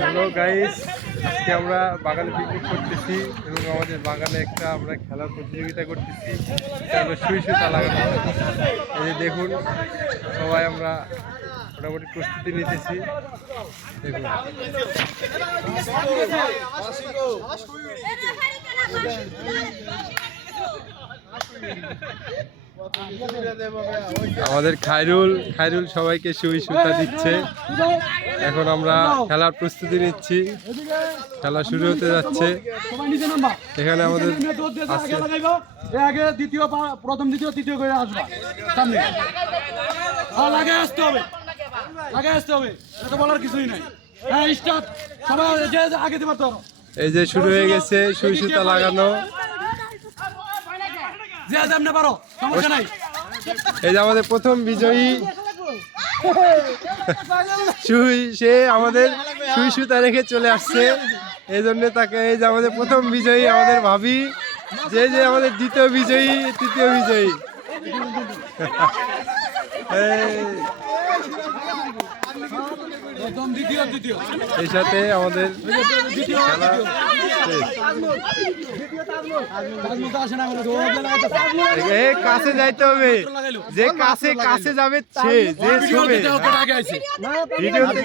Hello guys, আজকে আমরা বাগানে পিকনিক করতেছি এবং আমাদের বাগানে একটা আমরা খেলার প্রতিযোগিতা করতেছি। আমরা সুই সুতা লাগানো। এই যে দেখুন, সবাই আমরা মোটামুটি প্রস্তুতি নিতেছি। দেখুন আমাদের খায়রুল সবাইকে সুই সুতা দিচ্ছে। এখন আমরা খেলার প্রস্তুতি নিচ্ছি, খেলা শুরু হতে যাচ্ছে। এখানে আমাদের প্রথম দ্বিতীয় তৃতীয় করে আসবা সামনে আগে আসতে হবে, আগে আসতে হবে, এটা বলার কিছুই নাই। হ্যাঁ স্টার্ট, সবাই আগে দিতে পারতো। এই যে শুরু হয়ে গেছে সুই সুতা লাগানো। যে সামনে পারো, সমস্যা নাই। এই যে আমাদের প্রথম বিজয়ী সে আমাদের সুই সুতা রেখে চলে আসছে, এই জন্য তাকে, এই যে আমাদের প্রথম বিজয়ী আমাদের ভাবি, যে আমাদের দ্বিতীয় বিজয়ী, তৃতীয় বিজয়ী। এই সাথে আমাদের খেলা কাছে যাইতে হবে, যে কাছে কাছে যাবে সে যে ছবি ভিডিওতে